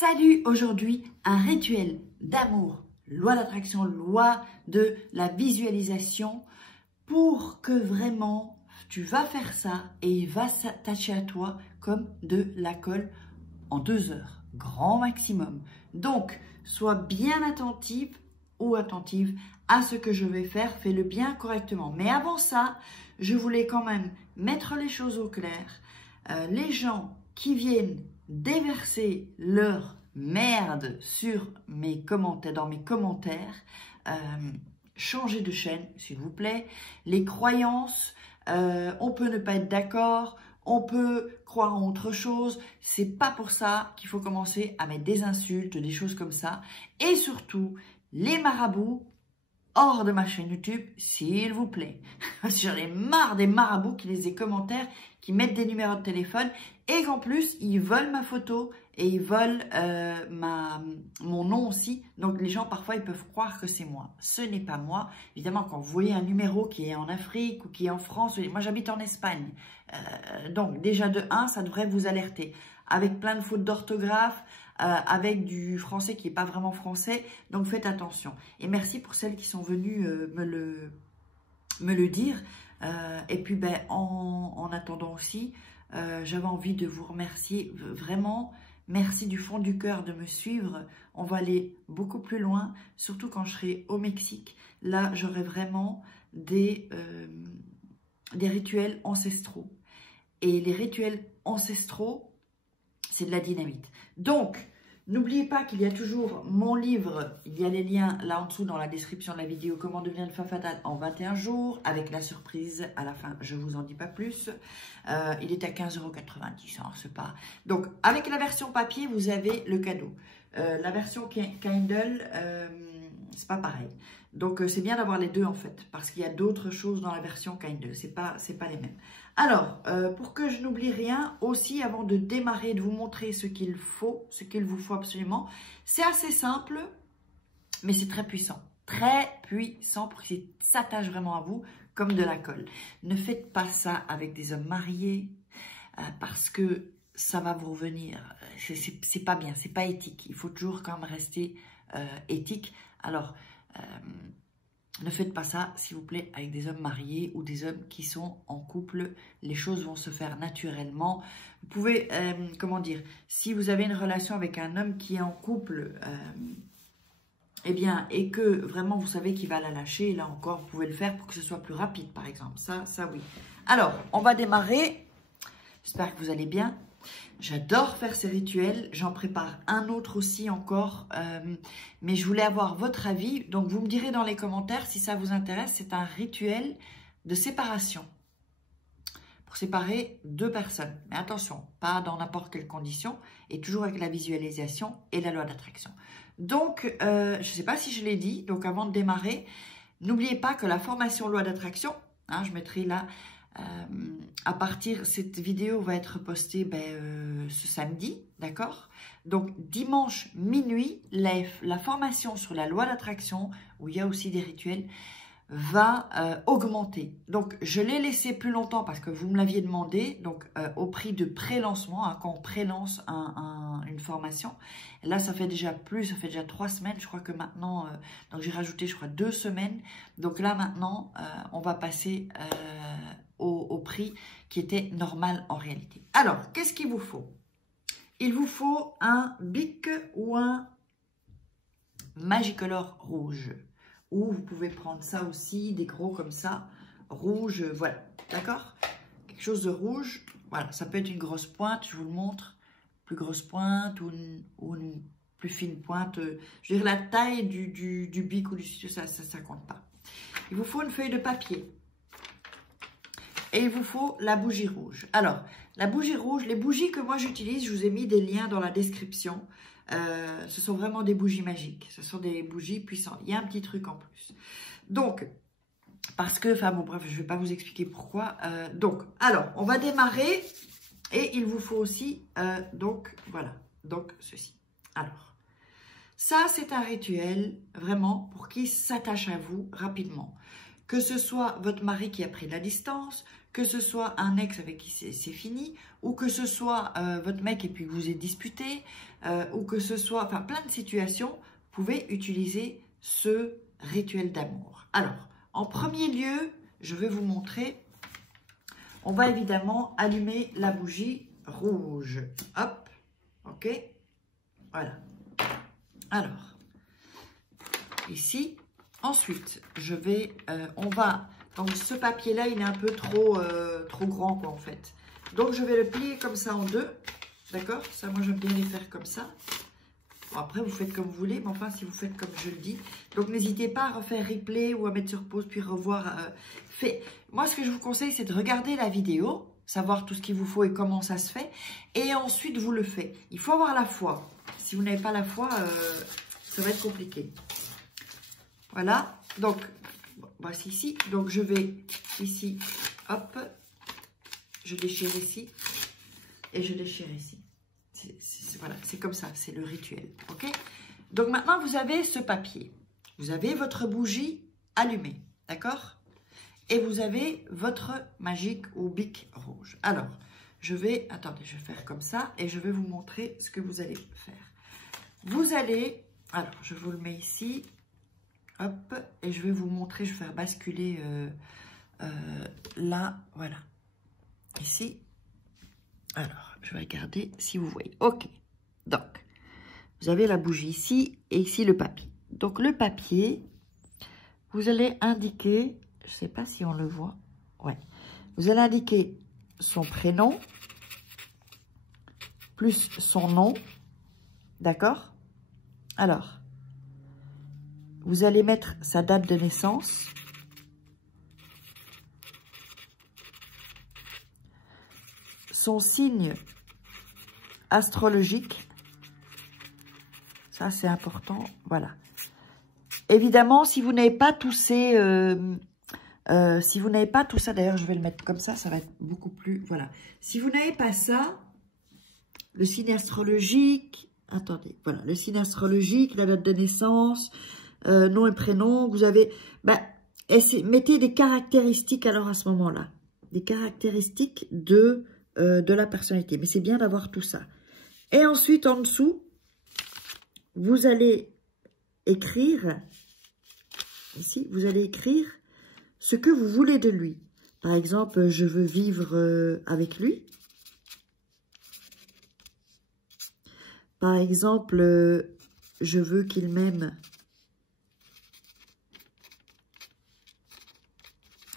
Salut, aujourd'hui un rituel d'amour, loi d'attraction, loi de la visualisation pour que vraiment tu vas faire ça et il va s'attacher à toi comme de la colle en 2 heures, grand maximum. Donc, sois bien attentive ou attentive à ce que je vais faire, fais-le bien correctement. Mais avant ça, je voulais quand même mettre les choses au clair. Les gens qui viennent déverser leur merde sur mes commentaires, dans mes commentaires, changez de chaîne, s'il vous plaît. Les croyances, on peut ne pas être d'accord, on peut croire en autre chose. C'est pas pour ça qu'il faut commencer à mettre des insultes, des choses comme ça. Et surtout, les marabouts, hors de ma chaîne YouTube, s'il vous plaît. J'en ai marre des marabouts qui laissent des commentaires, qui mettent des numéros de téléphone et qu'en plus, ils veulent ma photo et ils veulent mon nom aussi. Donc, les gens, parfois, ils peuvent croire que c'est moi. Ce n'est pas moi. Évidemment, quand vous voyez un numéro qui est en Afrique ou qui est en France, moi, j'habite en Espagne. Donc, déjà de 1, ça devrait vous alerter. Avec plein de fautes d'orthographe, avec du français qui n'est pas vraiment français. Donc, faites attention. Et merci pour celles qui sont venues me le dire. Et puis, ben, en attendant aussi, j'avais envie de vous remercier vraiment. Merci du fond du cœur de me suivre. On va aller beaucoup plus loin, surtout quand je serai au Mexique. Là, j'aurai vraiment des rituels ancestraux. Et les rituels ancestraux, c'est de la dynamite. Donc, n'oubliez pas qu'il y a toujours mon livre, il y a les liens là en dessous dans la description de la vidéo, comment devenir une femme fatale en 21 jours, avec la surprise à la fin, je ne vous en dis pas plus. Il est à 15,90 €, hein, c'est pas... Donc, avec la version papier, vous avez le cadeau. La version Kindle, c'est pas pareil. Donc, c'est bien d'avoir les deux en fait, parce qu'il y a d'autres choses dans la version Kindle, c'est pas les mêmes. Alors, pour que je n'oublie rien, aussi avant de démarrer, de vous montrer ce qu'il vous faut absolument, c'est assez simple, mais c'est très puissant pour que ça s'attache vraiment à vous comme de la colle. Ne faites pas ça avec des hommes mariés, parce que ça va vous revenir, c'est pas bien, c'est pas éthique, il faut toujours quand même rester éthique. Alors, ne faites pas ça, s'il vous plaît, avec des hommes mariés ou des hommes qui sont en couple. Les choses vont se faire naturellement. Vous pouvez, comment dire, si vous avez une relation avec un homme qui est en couple, eh bien, et que vraiment vous savez qu'il va la lâcher, là encore, vous pouvez le faire pour que ce soit plus rapide, par exemple. Ça oui. Alors, on va démarrer. J'espère que vous allez bien. J'adore faire ces rituels, j'en prépare un autre aussi encore, mais je voulais avoir votre avis. Donc, vous me direz dans les commentaires si ça vous intéresse. C'est un rituel de séparation pour séparer 2 personnes. Mais attention, pas dans n'importe quelle condition et toujours avec la visualisation et la loi d'attraction. Donc, je ne sais pas si je l'ai dit, donc avant de démarrer, n'oubliez pas que la formation loi d'attraction, hein, je mettrai là... à partir, cette vidéo va être postée ce samedi, d'accord? Donc, dimanche minuit, la formation sur la loi d'attraction, où il y a aussi des rituels, va augmenter. Donc, je l'ai laissé plus longtemps parce que vous me l'aviez demandé, donc au prix de pré-lancement, hein, quand on pré-lance une formation. Et là, ça fait déjà 3 semaines, je crois que maintenant, donc j'ai rajouté, je crois, 2 semaines. Donc là, maintenant, on va passer... au prix qui était normal en réalité. Alors, qu'est-ce qu'il vous faut? Il vous faut un bic ou un Magicolor rouge. Ou vous pouvez prendre ça aussi, des gros comme ça, rouge, voilà, d'accord? Quelque chose de rouge, voilà, ça peut être une grosse pointe, je vous le montre, plus grosse pointe ou une plus fine pointe. Je veux dire, la taille du bic ou du stylo, ça compte pas. Il vous faut une feuille de papier. Et il vous faut la bougie rouge. Alors, la bougie rouge, les bougies que moi j'utilise, je vous ai mis des liens dans la description. Ce sont vraiment des bougies magiques. Ce sont des bougies puissantes. Il y a un petit truc en plus. Donc, parce que, enfin bon, bref, je ne vais pas vous expliquer pourquoi. Donc, alors, on va démarrer. Et il vous faut aussi, donc, voilà. Donc, ceci. Alors, ça, c'est un rituel, vraiment, pour qu'il s'attache à vous rapidement. Que ce soit votre mari qui a pris la distance, que ce soit un ex avec qui c'est fini, ou que ce soit votre mec et puis vous vous êtes disputé, ou que ce soit, enfin plein de situations, vous pouvez utiliser ce rituel d'amour. Alors, en premier lieu, je vais vous montrer, on va évidemment allumer la bougie rouge. Hop, ok, voilà. Alors, ici, ensuite, je vais, on va, donc ce papier-là, il est un peu trop grand, quoi, en fait. Donc, je vais le plier comme ça en deux, d'accord? Ça, moi, j'aime bien les faire comme ça. Bon, après, vous faites comme vous voulez, mais enfin, si vous faites comme je le dis. Donc, n'hésitez pas à refaire replay ou à mettre sur pause, puis revoir. Moi, ce que je vous conseille, c'est de regarder la vidéo, savoir tout ce qu'il vous faut et comment ça se fait. Et ensuite, vous le faites. Il faut avoir la foi. Si vous n'avez pas la foi, ça va être compliqué. Voilà. Donc, voici ici. Donc, je vais ici, hop, je déchire ici et je déchire ici. Voilà, c'est comme ça, c'est le rituel, ok? Donc maintenant, vous avez ce papier. Vous avez votre bougie allumée, d'accord? Et vous avez votre magique ou bic rouge. Alors, attendez, je vais faire comme ça et je vais vous montrer ce que vous allez faire. Vous allez, alors, je vous le mets ici, hop, et je vais vous montrer, je vais faire basculer là, voilà, ici. Alors, je vais regarder si vous voyez. Ok, donc, vous avez la bougie ici et ici le papier. Donc, le papier, vous allez indiquer, je ne sais pas si on le voit, ouais. Vous allez indiquer son prénom, plus son nom, d'accord? Alors, vous allez mettre sa date de naissance, son signe astrologique, ça c'est important, voilà. Évidemment, si vous n'avez pas tous ces, si vous n'avez pas tout ça, d'ailleurs je vais le mettre comme ça va être beaucoup plus, voilà. Si vous n'avez pas ça, le signe astrologique, attendez, voilà, le signe astrologique, la date de naissance, nom et prénom, vous avez, mettez des caractéristiques alors à ce moment-là, des caractéristiques de la personnalité, mais c'est bien d'avoir tout ça. Et ensuite, en dessous, vous allez écrire, ici, vous allez écrire ce que vous voulez de lui. Par exemple, je veux vivre avec lui. Par exemple, je veux qu'il m'aime.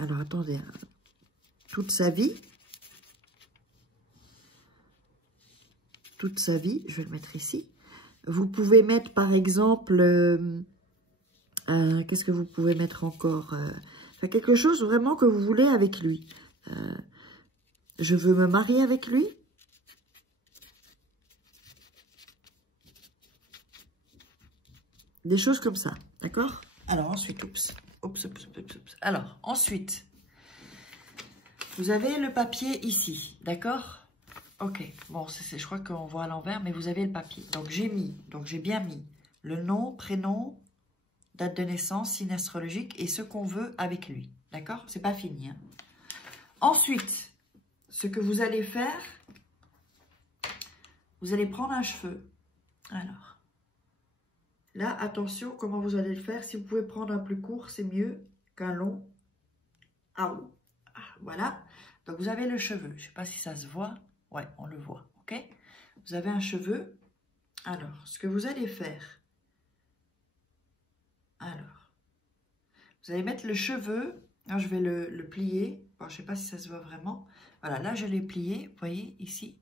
Alors, attendez, toute sa vie. Toute sa vie, je vais le mettre ici. Vous pouvez mettre, par exemple, qu'est-ce que vous pouvez mettre encore quelque chose vraiment que vous voulez avec lui. Je veux me marier avec lui. Des choses comme ça, d'accord? Alors ensuite, alors ensuite, vous avez le papier ici, d'accord? Ok, bon, je crois qu'on voit à l'envers, mais vous avez le papier. Donc j'ai bien mis le nom, prénom, date de naissance, signe astrologique et ce qu'on veut avec lui, d'accord? C'est pas fini, hein? Ensuite, ce que vous allez faire, vous allez prendre un cheveu. Alors, là, attention, comment vous allez le faire. Si vous pouvez prendre un plus court, c'est mieux qu'un long. Ah, voilà. Donc, vous avez le cheveu. Je ne sais pas si ça se voit. Ouais, on le voit, ok? Vous avez un cheveu. Alors, ce que vous allez faire, alors, vous allez mettre le cheveu. Alors, je vais le plier. Bon, je ne sais pas si ça se voit vraiment. Voilà, là, je l'ai plié, vous voyez, ici.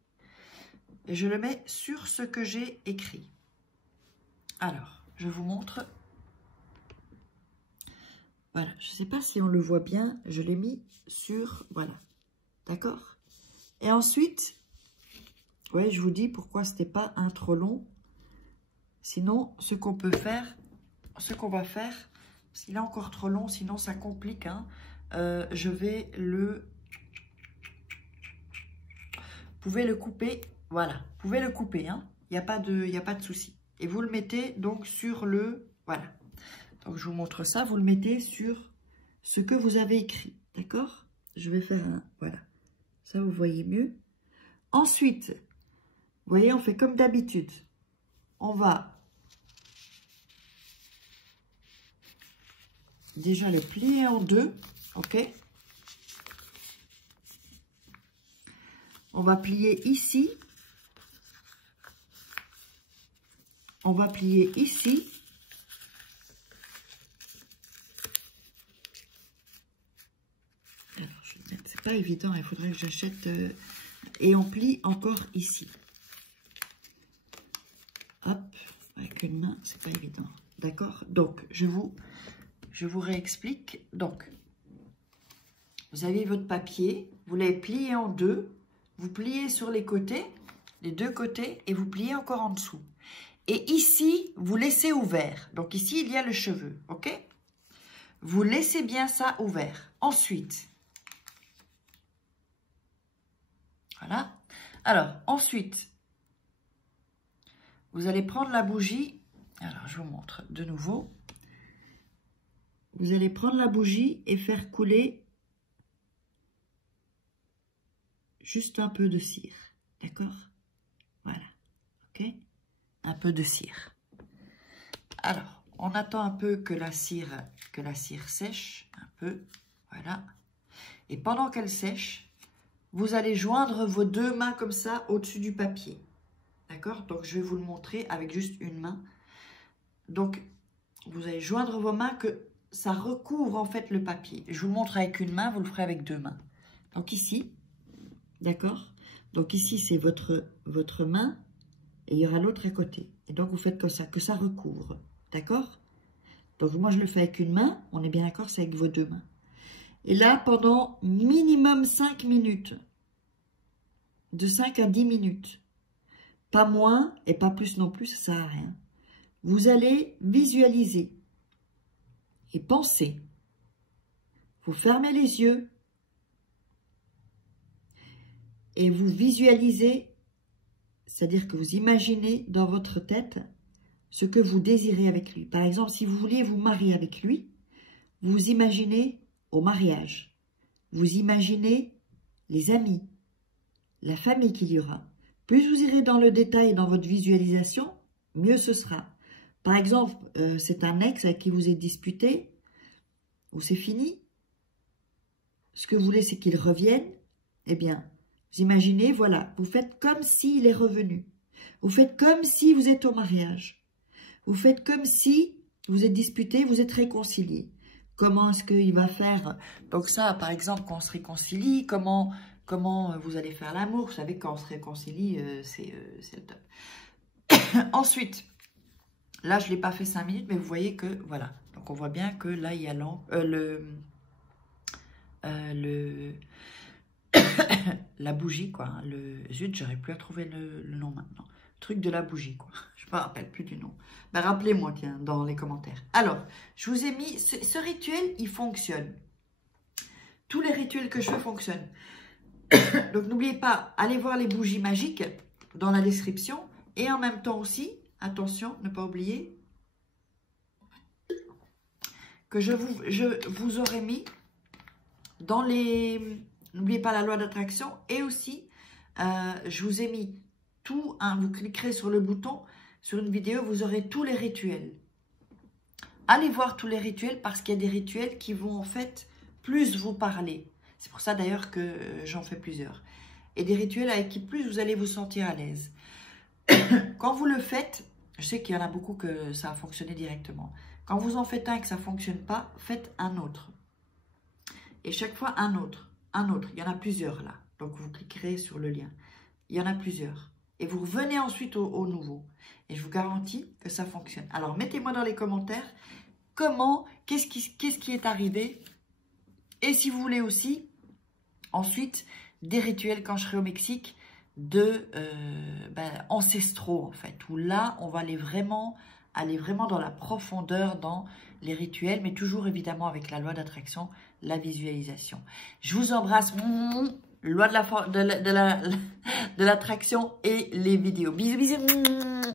Et je le mets sur ce que j'ai écrit. Alors, je vous montre. Voilà, je ne sais pas si on le voit bien. Je l'ai mis sur, voilà, d'accord? Et ensuite, ouais, je vous dis pourquoi ce n'était pas un trop long. Sinon, ce qu'on peut faire, ce qu'on va faire, s'il est encore trop long, sinon ça complique, hein, je vais le... Vous pouvez le couper, voilà, vous pouvez le couper, hein, il n'y a pas de souci. Et vous le mettez donc sur le... Voilà. Donc, je vous montre ça. Vous le mettez sur ce que vous avez écrit. D'accord? je vais faire un... Voilà. Ça, vous voyez mieux. Ensuite, vous voyez, on fait comme d'habitude. On va déjà le plier en deux. OK? On va plier ici. On va plier ici. Alors, je vais mettre, c'est pas évident, il faudrait que j'achète... et on plie encore ici. Hop, avec une main, c'est pas évident. D'accord? Donc, je vous réexplique. Donc, vous avez votre papier, vous l'avez plié en deux, vous pliez sur les côtés, les deux côtés, et vous pliez encore en dessous. Et ici, vous laissez ouvert. Donc ici, il y a le cheveu, ok? Vous laissez bien ça ouvert. Ensuite, voilà. Alors, ensuite, vous allez prendre la bougie. Alors, je vous montre de nouveau. Vous allez prendre la bougie et faire couler juste un peu de cire. D'accord? Voilà. Ok? Un peu de cire. Alors, on attend un peu que la cire sèche. Un peu. Voilà. Et pendant qu'elle sèche, vous allez joindre vos deux mains comme ça au-dessus du papier. D'accord? Donc, je vais vous le montrer avec juste une main. Donc, vous allez joindre vos mains que ça recouvre en fait le papier. Je vous le montre avec une main, vous le ferez avec deux mains. Donc ici, d'accord? Donc ici, c'est votre main et il y aura l'autre à côté. Et donc, vous faites comme ça, que ça recouvre. D'accord? Donc, moi, je le fais avec une main. On est bien d'accord, c'est avec vos deux mains. Et là, pendant minimum 5 minutes. De 5 à 10 minutes. Pas moins et pas plus non plus, ça ne sert à rien. Vous allez visualiser et penser. Vous fermez les yeux et vous visualisez, c'est-à-dire que vous imaginez dans votre tête ce que vous désirez avec lui. Par exemple, si vous vouliez vous marier avec lui, vous imaginez au mariage. Vous imaginez les amis, la famille qu'il y aura. Plus vous irez dans le détail dans votre visualisation, mieux ce sera. Par exemple, c'est un ex avec qui vous êtes disputé, ou c'est fini. Ce que vous voulez, c'est qu'il revienne. Eh bien, vous imaginez, voilà, vous faites comme s'il est revenu. Vous faites comme si vous êtes au mariage. Vous faites comme si vous êtes disputé, vous êtes réconcilié. Comment est-ce qu'il va faire? Donc ça, par exemple, quand on se réconcilie, comment vous allez faire l'amour? Vous savez, quand on se réconcilie, c'est le top. Ensuite, là, je ne l'ai pas fait 5 minutes, mais vous voyez que, voilà. Donc, on voit bien que là, il y a la bougie, quoi. Hein, zut, j'aurais plus à trouver le nom maintenant. Le truc de la bougie, quoi. Je ne me rappelle plus du nom. Ben, rappelez-moi, tiens, dans les commentaires. Alors, je vous ai mis, ce rituel, il fonctionne. Tous les rituels que je fais fonctionnent. Donc, n'oubliez pas, allez voir les bougies magiques dans la description. Et en même temps aussi, attention, ne pas oublier que je vous aurais mis dans les... N'oubliez pas la loi d'attraction. Et aussi, je vous ai mis tout. Hein, vous cliquerez sur le bouton, sur une vidéo, vous aurez tous les rituels. Allez voir tous les rituels parce qu'il y a des rituels qui vont en fait plus vous parler. C'est pour ça d'ailleurs que j'en fais plusieurs. Et des rituels avec qui plus vous allez vous sentir à l'aise. Quand vous le faites, je sais qu'il y en a beaucoup que ça a fonctionné directement. Quand vous en faites un et que ça ne fonctionne pas, faites un autre. Et chaque fois un autre, un autre. Il y en a plusieurs là. Donc vous cliquerez sur le lien. Il y en a plusieurs. Et vous revenez ensuite au nouveau. Et je vous garantis que ça fonctionne. Alors mettez-moi dans les commentaires qu'est-ce qui est arrivé. Et si vous voulez aussi, ensuite, des rituels quand je serai au Mexique, ancestraux en fait, où là on va aller vraiment dans la profondeur dans les rituels, mais toujours évidemment avec la loi d'attraction, la visualisation. Je vous embrasse, loi de l'attraction et les vidéos. Bisous, bisous.